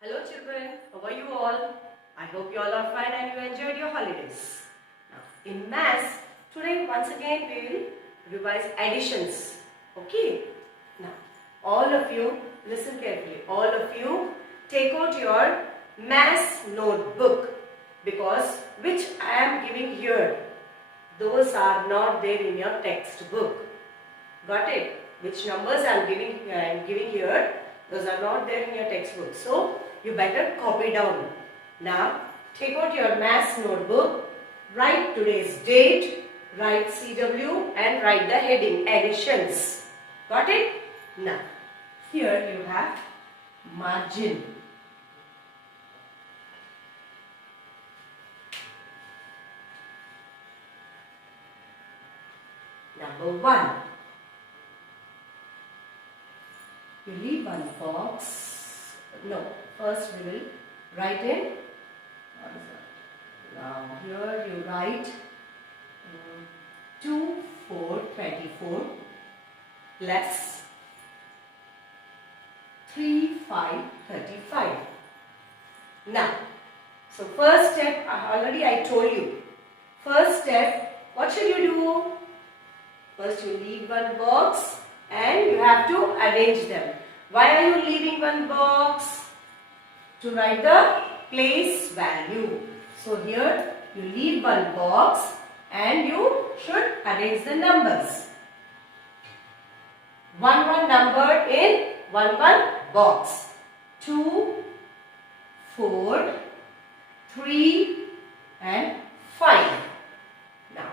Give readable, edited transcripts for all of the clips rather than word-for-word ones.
Hello children, how are you all? I hope you all are fine and you enjoyed your holidays. Now, in maths, today once again we will revise additions. Okay? Now, all of you, listen carefully. All of you take out your maths notebook because which I am giving here, those are not there in your textbook. Got it? Which numbers I am giving here, those are not there in your textbook. So, you better copy down. Now, take out your maths notebook, write today's date, write CW and write the heading additions. Got it? Now, here you have margin. Number 1. You leave one box. No, first we will write in. What is that? Now here you write 2, 4, 24 plus 3, 5, 35. Now, so first step, already I told you. First step, what should you do? First you leave one box and you have to arrange them. Why are you leaving one box? To write the place value. So here you leave one box and you should arrange the numbers. 1 numbered in 1 box. 2, 4, 3 and 5. Now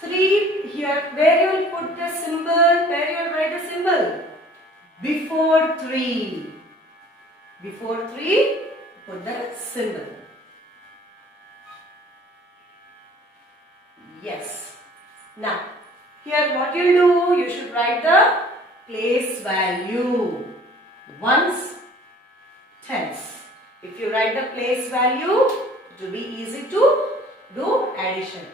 3 here, where you will put the symbol? Where you will write the symbol? Before 3. Before 3, put the symbol. Yes. Now, here what you do? You should write the place value. Ones, tens. If you write the place value, it will be easy to do addition.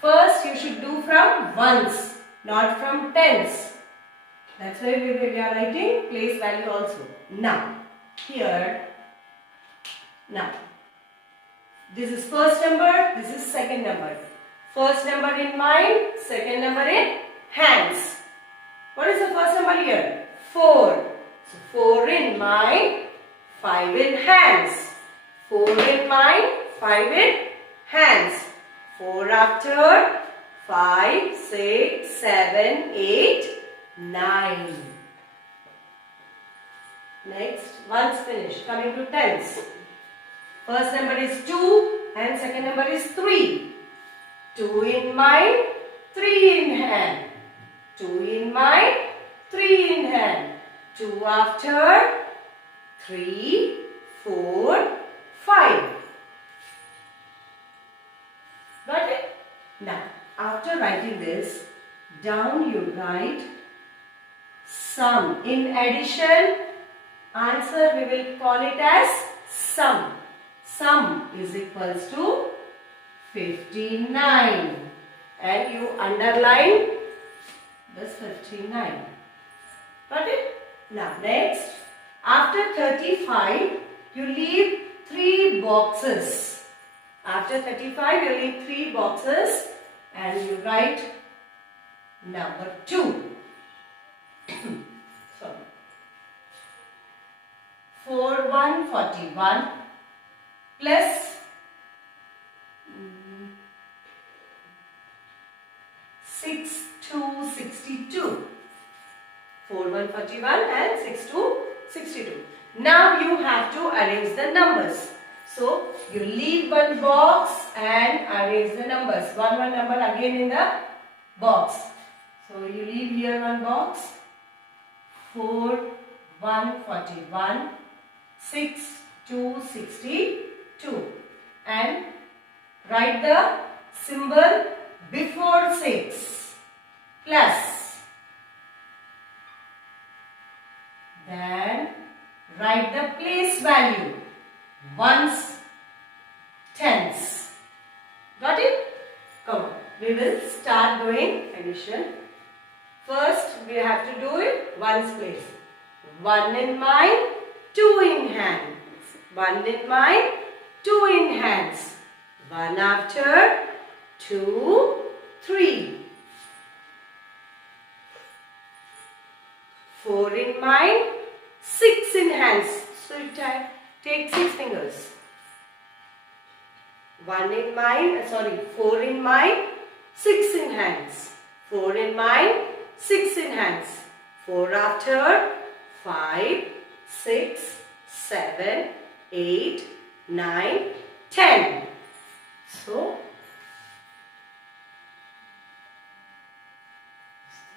First, you should do from ones, not from tens. That's why we are writing place value also. Now, here, now, this is first number, this is second number. First number in mind, second number in hands. What is the first number here? 4. So, 4 in mind, 5 in hands. 4 in mind, 5 in hands. 4 after, 5, 6, 7, 8, 9. Next, ones finished. Coming to tens. First number is 2 and second number is 3. 2 in mind, 3 in hand. 2 in mind, 3 in hand. 2 after, 3, 4, 5. Got it? Now, after writing this, down you write sum. In addition, answer we will call it as sum. Sum is equals to 59. And you underline this 59. Got it? Now, next, after 35, you leave 3 boxes. After 35, you leave 3 boxes and you write number 2. Sorry. 4, 1, 41 plus 6, 2, 62. 4, 1, 41 and 6, 2, 62. Now you have to arrange the numbers. So, you leave one box and arrange the numbers. One number again in the box. So, you leave here one box. 4, 1, 41, 6, 2, 62. And write the symbol before 6 plus. Then write the place value. Ones, tens. Got it? Come on. We will start doing addition. First, we have to do it ones place. 1 in mind, 2 in hand. 1 in mind, 2 in hands. 1 after, 2, 3. 4 in mind, 6 in hands. So you take 6 fingers. 1 in mind, 4 in mind, 6 in hands. 4 in mind, 6 in hands. 4 after, 5, 6, 7, 8, 9, 10. So,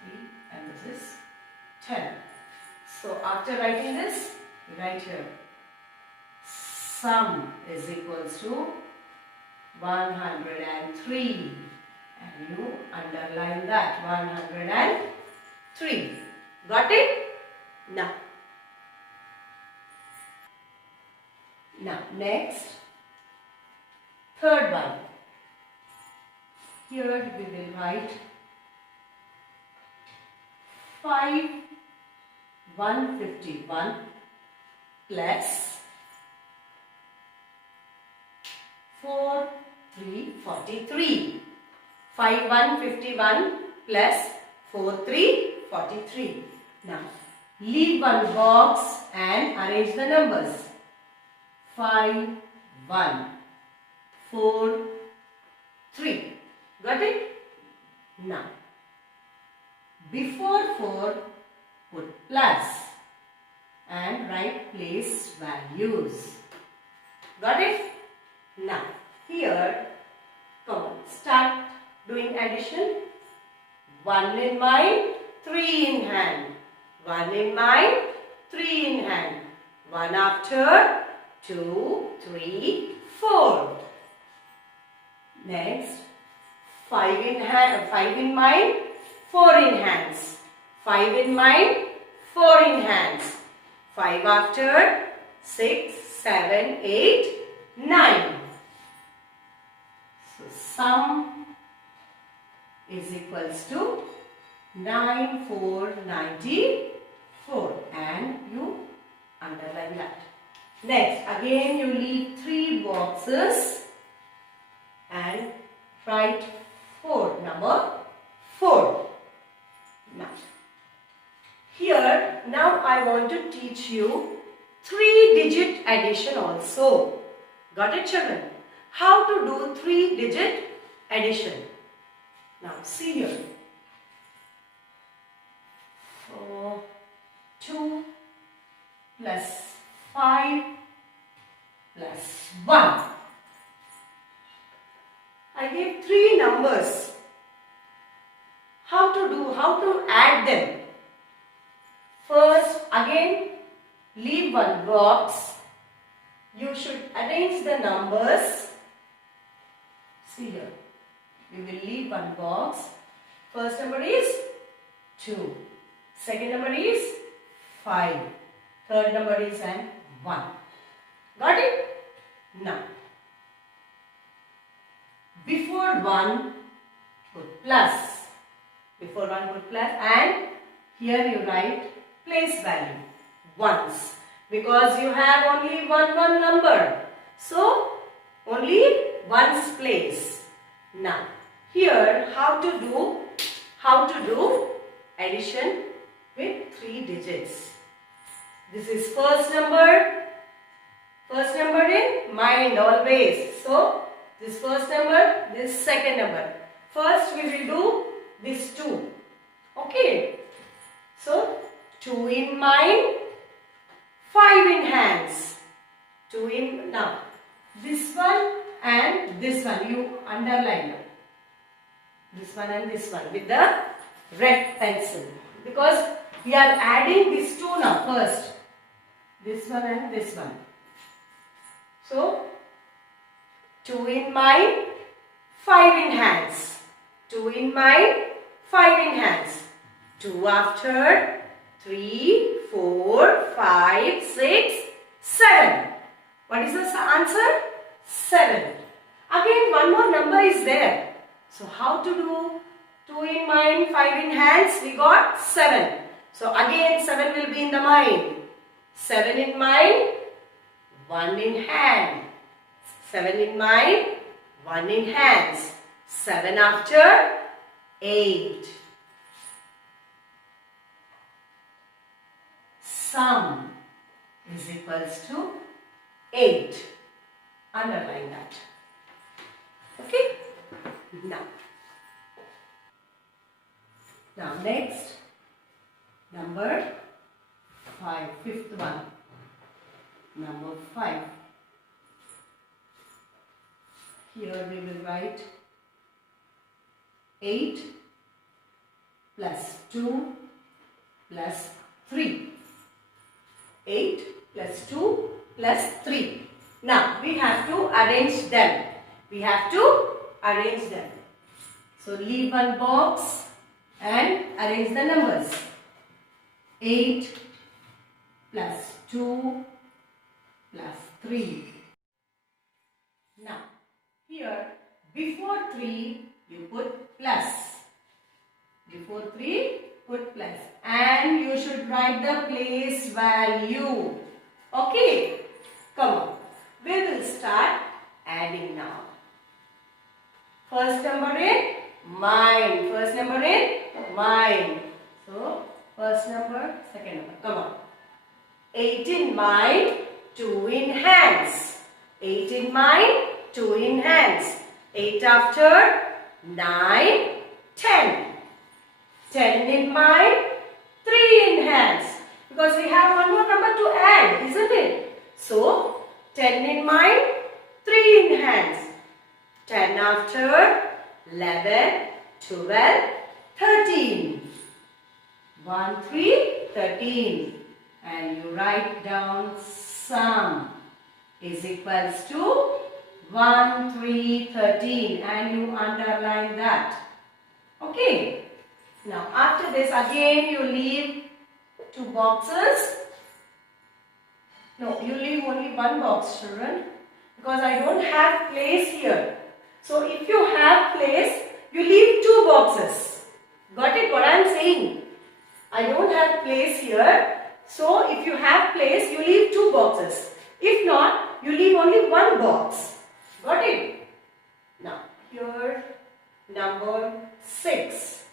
3 and this is 10. So, after writing this, you write here, sum is equals to 103. And you underline that, 103. Got it? Now next, third one. Here we will write 5151 plus 4343. 5151 plus 4343. Now, leave one box and arrange the numbers. 5, 1, 4, 3. Got it? Now, before 4, put plus and write place values. Got it? Now, here, come on, start doing addition. 1 in mind, 3 in hand. 1 in mind, 3 in hand. 1 after, 2, 3, 4. Next, 5 in mind, 4 in hands. 5 in mind, 4 in hands. 5 after, 6, 7, 8, 9. So, sum is equals to 9494, and you underline that. Next, again you leave 3 boxes and write 4, number 4. Now I want to teach you 3-digit addition also. Got it, children? How to do 3-digit addition? Now see here. 2 plus 5 plus 1. I gave 3 numbers. How to add them? First, again, leave one box. You should arrange the numbers. See here. We will leave one box. First number is 2. Second number is 5. Third number is 1. Got it? Now, before 1, put plus. Before 1, put plus, and here you write place value once, because you have only one number. So, only one's place. Now, here how to do addition with 3 digits. This is first number in mind always. So, this first number, this second number. First we will do this 2. Okay. So, 2 in mind, 5 in hands. 2 in, now, this one and this one, you underline this one and this one with the red pencil, because we are adding these 2 now first. This one and this one. So, 2 in mind, 5 in hands. 2 in mind, 5 in hands. 2 after, 3, 4, 5, 6, 7. What is the answer? 7. Again, one more number is there. So, how to do? 2 in mind, 5 in hands, we got 7. So, again 7 will be in the mind. 7 in mind, 1 in hand. 7 in mind, 1 in hands. 7 after, 8. Sum is equals to 8. Underline that. Okay? Now next, number 5, fifth one. Number 5. Here we will write 8 plus 2 plus 3. 8 plus 2 plus 3. Now we have to arrange them. So leave one box and arrange the numbers. 8 plus 2 plus 3. Now here before 3 you put plus. Before 3 put plus. And you should write the place value. Okay? Come on. We will start adding now. First number in mind. So, first number, second number. Come on. 8 in mind, 2 in hands. 8 in mind, 2 in hands. 8 after, 9, 10. 10 in mind, 3 in hands. Because we have one more number to add, isn't it? So, 10 in mind, 3 in hands. 10 after, 11, 12, 13. 1, 3, 13. And you write down sum is equals to 1, 3, 13. And you underline that. Okay. Now after this again you leave 2 boxes. No, you leave only 1 box, children. Because I don't have place here. So if you have place, you leave 2 boxes. Got it? What I am saying? I don't have place here. So if you have place, you leave 2 boxes. If not, you leave only 1 box. Got it? Now, here number 6.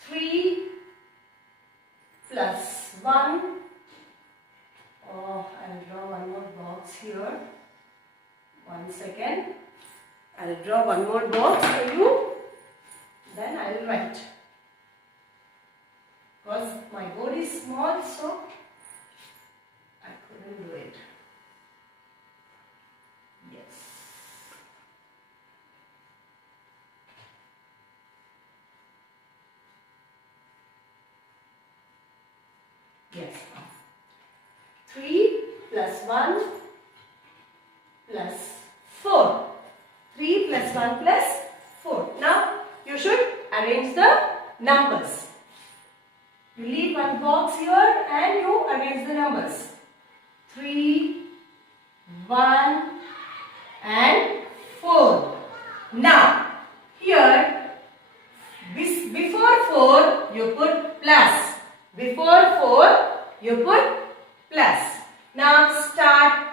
3 plus 1. Oh, I'll draw one more box here. 1 second. I'll draw one more box for you. Then I'll write. Because my board is small, so I couldn't do it. Yes. Yes. 3 plus 1 plus 4. 3 plus 1 plus 4. Now, you should arrange the numbers. You leave 1 box here and you arrange the numbers. 3, 1 and 4. Now, here, before 4, you put plus. Before 4, you put plus. Now, start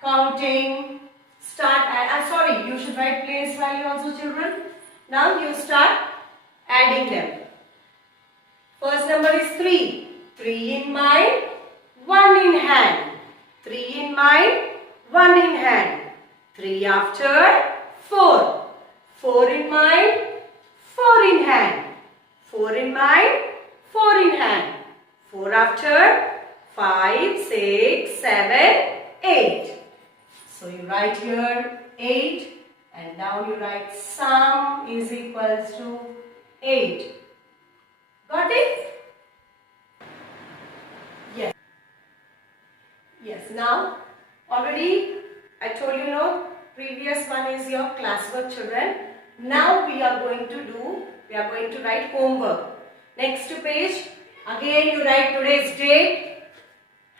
counting. Sorry, you should write place value also, children. Now, you start adding them. First number is 3. 3 in mind, 1 in hand. 3 in mind, 1 in hand. 3 after, 4. 4 in mind, 4 in hand. 4 in mind, 4 in hand. 4 after, 5, 6, 7, 8. So you write here 8 and down you write sum is equals to 8. Got it? Yes. Yes. Now already I told you no, previous one is your classwork, children. Now we are going to write homework. Next page, again you write today's date,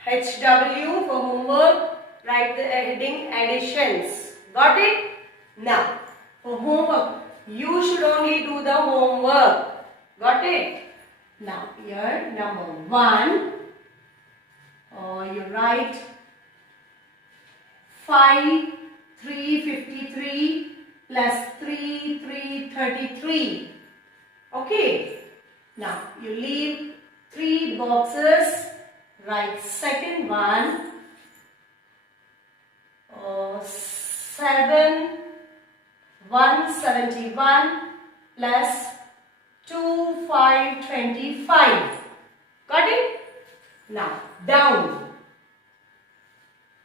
HW for homework, write the heading additions. Got it? Now, for homework, you should only do the homework. Got it? Now, here number 1, you write 5 353 plus 3 333. Okay. Now you leave 3 boxes. Write second one. 7 171 plus 2 525. Got it? Now down.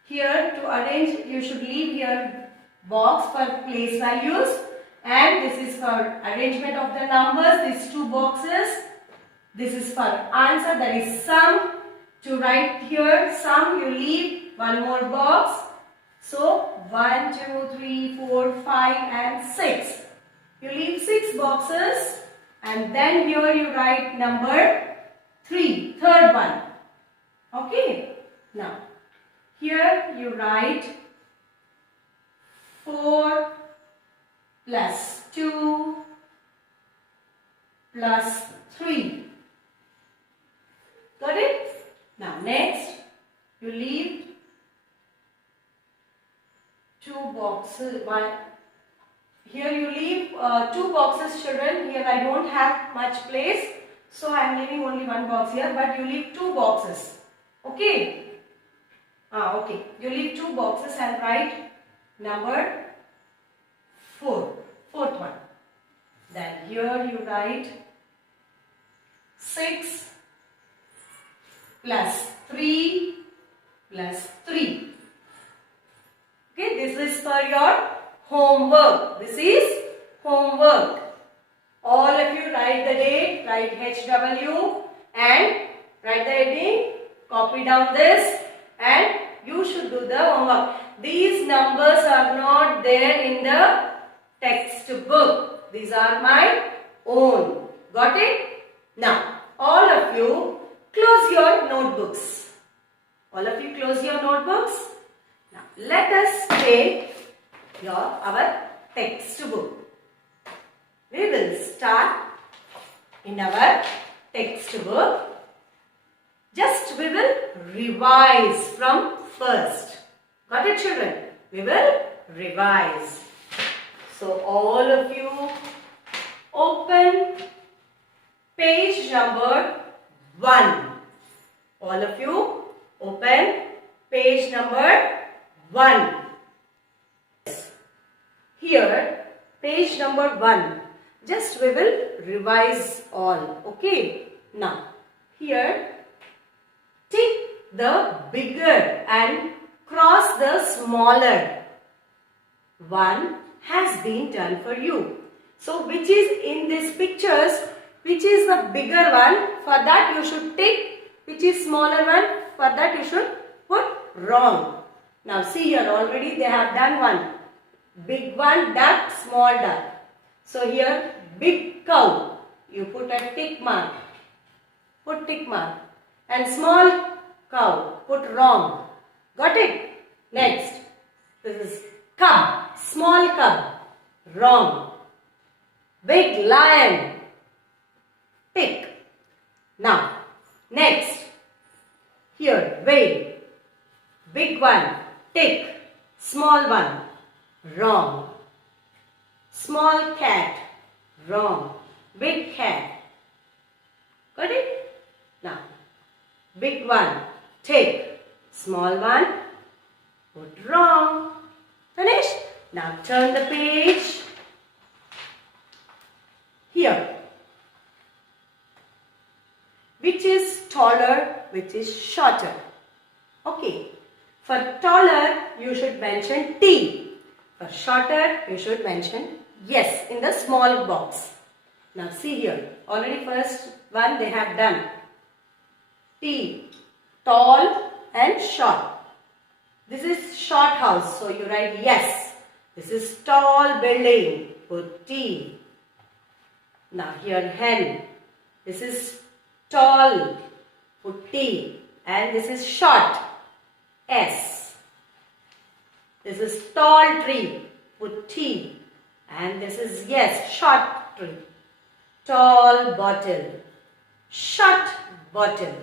Here to arrange, you should leave here box for place values, and this is for arrangement of the numbers, these 2 boxes. This is for answer, that is sum. To write here sum, you leave 1 more box. So 1, 2, 3, 4, 5 and 6. You leave 6 boxes, and then here you write number 3, third one. Okay. Now here you write 4 plus 2 plus 3. Got it? Now next you leave 2 boxes. Here you leave 2 boxes, children. Here I don't have much place, so I am leaving only 1 box here, but you leave 2 boxes. Okay. Okay. You leave 2 boxes and write number 4, fourth one. Then here you write 6 plus 3 plus 3. Okay, this is for your homework. This is homework. All of you write the date, write HW and write the heading, copy down this, and you should do the homework. These numbers are not there in the textbook. These are my own. Got it? Now, all of you close your notebooks. All of you close your notebooks. Now, let us take our textbook. We will start in our textbook. Just we will revise from first. Got it, children? We will revise. So all of you open page number 1. All of you open page number 1. Here page number 1. Just we will revise all. Okay. Now here tick the bigger and cross the smaller. One has been done for you. So which is in these pictures, which is the bigger one? For that you should tick. Which is smaller one? For that you should put wrong. Now see here, already they have done one. Big one, duck, small duck. So here big cow, you put a tick mark. Put tick mark. And small cow, put wrong. Got it? Next, this is cub, small cub, wrong. Big lion, tick. Now, next, here, whale, big one, tick, small one, wrong. Small cat, wrong. Big cat. Got it? Now, big one, tick. Small one, put wrong. Finish? Now turn the page. Here. Which is taller, which is shorter? Okay. For taller, you should mention T. For shorter, you should mention yes in the small box. Now see here. Already first one they have done. T. Tall and short. This is short house, so you write yes. This is tall building, put T. Now here hen. This is tall, put T. And this is short, S. This is tall tree, put T. And this is yes, short tree. Tall bottle, short bottle.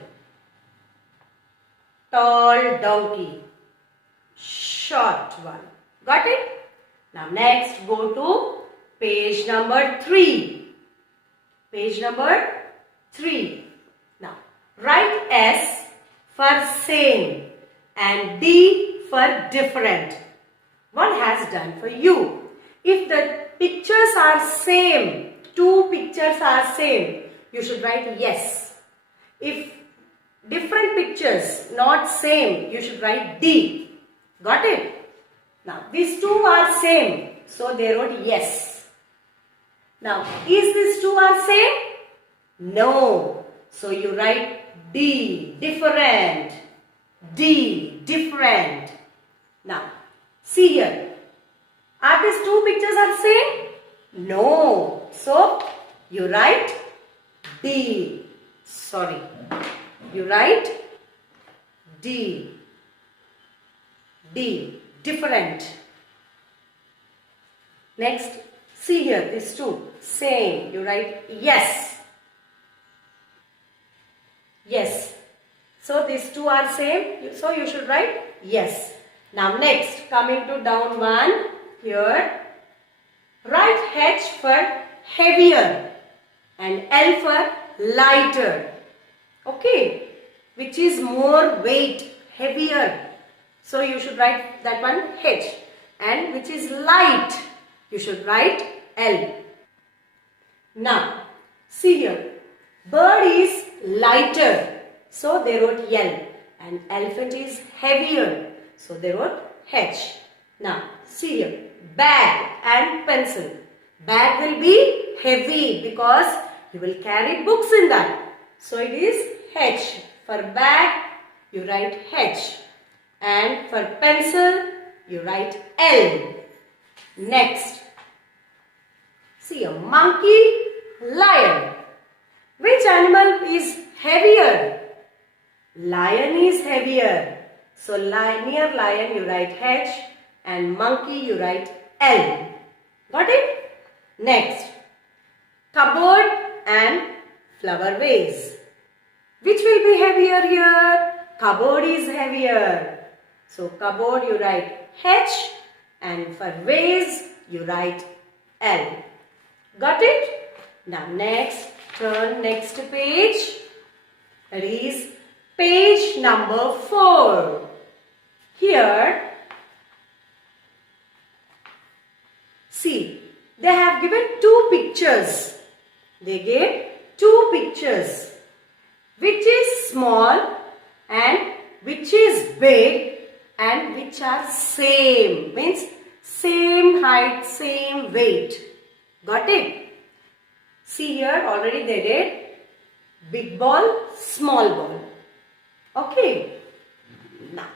tall donkey. Short one. Got it? Now next go to page number 3. Page number 3. Now write S for same and D for different. One has done for you. If the pictures are same, two pictures are same, you should write yes. If different pictures not same, you should write D. Got it? Now these two are same, so they wrote yes. Now is these two are same? No. So you write D, different. D, different. Now see here. Are these two pictures are same? No. So you write D. Sorry. You write D. D. Different. Next, see here, these two. Same. You write yes. Yes. So these two are same. So you should write yes. Now next, coming to down one. Here, write H for heavier and L for lighter. Okay, which is more weight, heavier. So you should write that one H. And which is light, you should write L. Now, see here, bird is lighter. So they wrote L. And elephant is heavier. So they wrote H. Now, see here. Bag and pencil. Bag will be heavy because you will carry books in that. So it is H. For bag, you write H. And for pencil, you write L. Next. See a monkey, lion. Which animal is heavier? Lion is heavier. So near lion, you write H. And monkey you write L. Got it? Next, cupboard and flower vase. Which will be heavier here? Cupboard is heavier. So cupboard you write H and for vase you write L. Got it? Now next, turn next page. That is page number 4. Here, see, they have given two pictures. They gave two pictures. Which is small and which is big and which are same. Means same height, same weight. Got it? See here, already they did big ball, small ball. Okay. Now,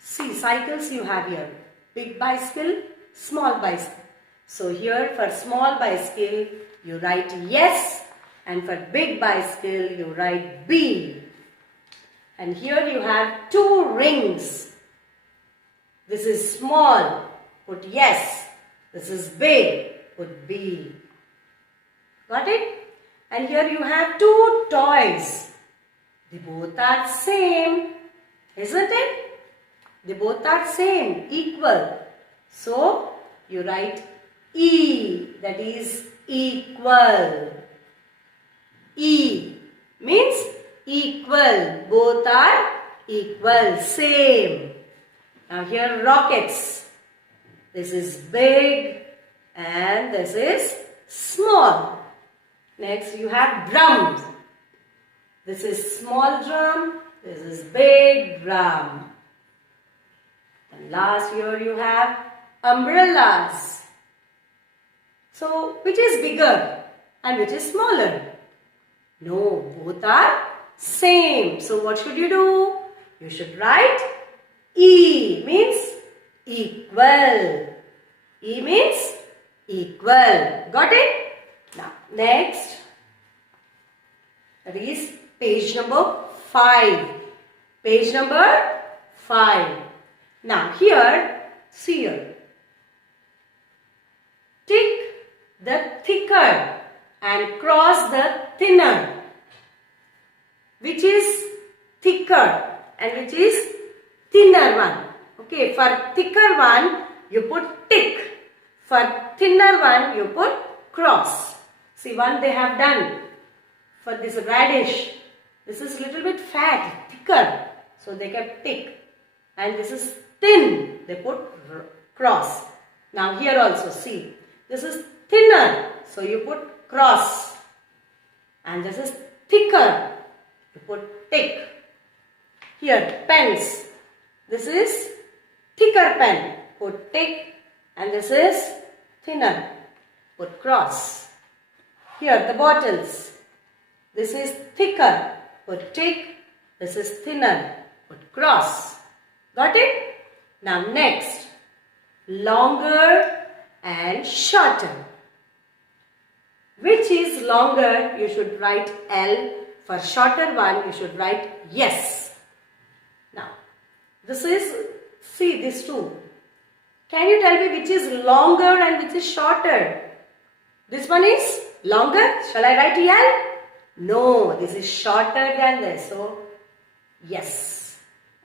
see cycles you have here. Big bicycle, small bicycle. So here for small bicycle you write yes and for big bicycle you write B. And here you have two rings. This is small, put yes. This is big, put B. Got it? And here you have two toys. They both are same, isn't it? They both are same, equal. So, you write E, that is equal. E means equal. Both are equal, same. Now here rockets. This is big and this is small. Next you have drums. This is small drum. This is big drum. And last here you have umbrellas. So which is bigger and which is smaller? No, both are same. So what should you do? You should write E means equal. E means equal. Got it? Now next, that is page number 5. Page number 5. Now here, see here. Tick the thicker and cross the thinner. Which is and which is thinner one. Okay, for thicker one, you put tick. For thinner one, you put cross. See, one they have done for this radish. This is little bit fat, thicker. So they kept tick. And this is thin. They put cross. Now here also, see. This is thinner. So you put cross. And this is thicker. You put tick. Here, pens. This is thicker pen. Put tick. And this is thinner. Put cross. Here, the bottles. This is thicker. Put tick. This is thinner. Put cross. Got it? Now next. Longer and shorter. Which is longer? You should write L. For shorter one, you should write yes. Now, this is, see these two. Can you tell me which is longer and which is shorter? This one is longer. Shall I write L? No, this is shorter than this. So, yes.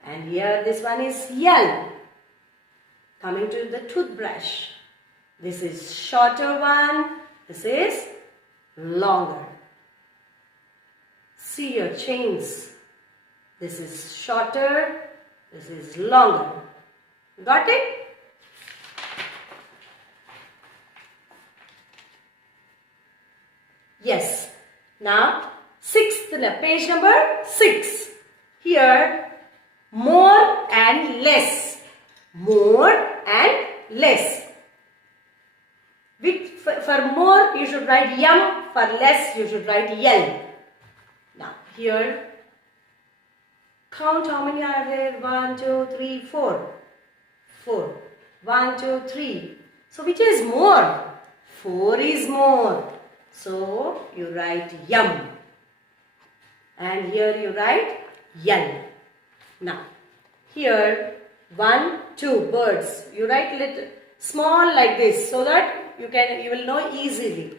And here this one is L. Coming to the toothbrush. This is shorter one. This is longer. See your chains. This is shorter. This is longer. Got it? Yes. Now, page number 6. Here, more and less. More and less. For more, you should write yum. For less, you should write yell. Now, here, count how many are there? 1, 2, 3, 4. 4. 1, 2, 3. So, which is more? 4 is more. So, you write yum. And here you write yell. Now, here 1, 2 birds. You write little small like this so that you will know easily.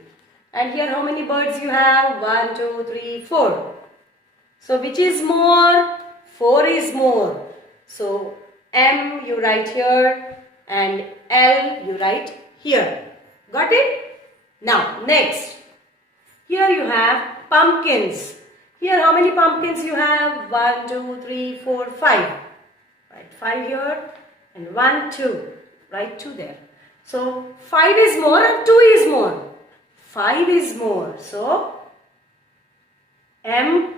And here how many birds you have? 1, 2, 3, 4. So which is more? 4 is more. So M you write here and L you write here. Got it? Now next. Here you have pumpkins. Here how many pumpkins you have? 1, 2, 3, 4, 5. Write 5 here and 1, 2. Write 2 there. So 5 is more and 2 is more. 5 is more. So M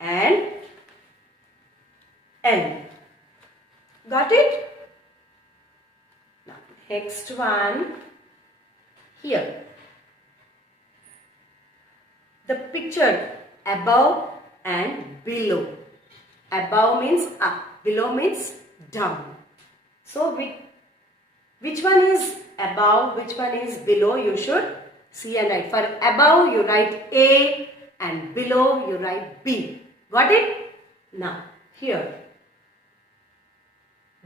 and N. Got it? Now next one. Here. The picture above and below. Above means up. Below means down. So which one is above, which one is below, you should see and write. For above you write A and below you write B. Got it? Now here.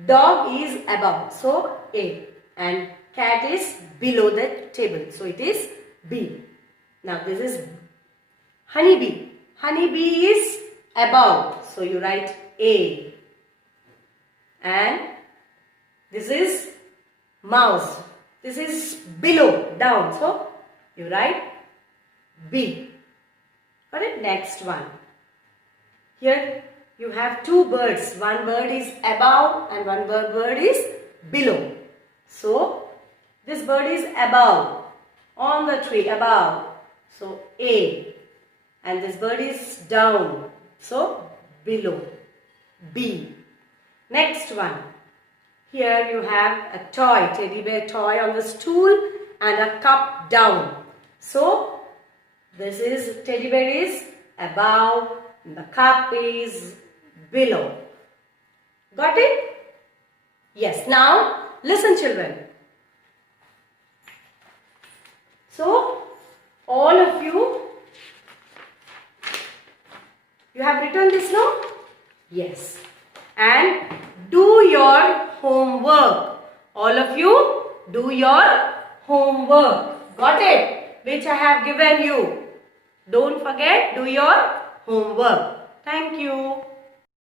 Dog is above. So A. And cat is below the table. So it is B. Now this is honeybee. Honeybee is above. So you write A. And this is mouse. This is below, down. So you write B. Got it? Next one. Here you have 2 birds. One bird is above and one bird is below. So this bird is above. On the tree, above. So A. And this bird is down. So below. B. Next one. Here you have a toy, teddy bear toy on the stool and a cup down. So this is teddy bear is above and the cup is below. Got it? Yes. Now listen children. So all of you have written this now? Yes. And do your homework. All of you do your homework. Got it? Which I have given you. Don't forget, do your homework. Thank you.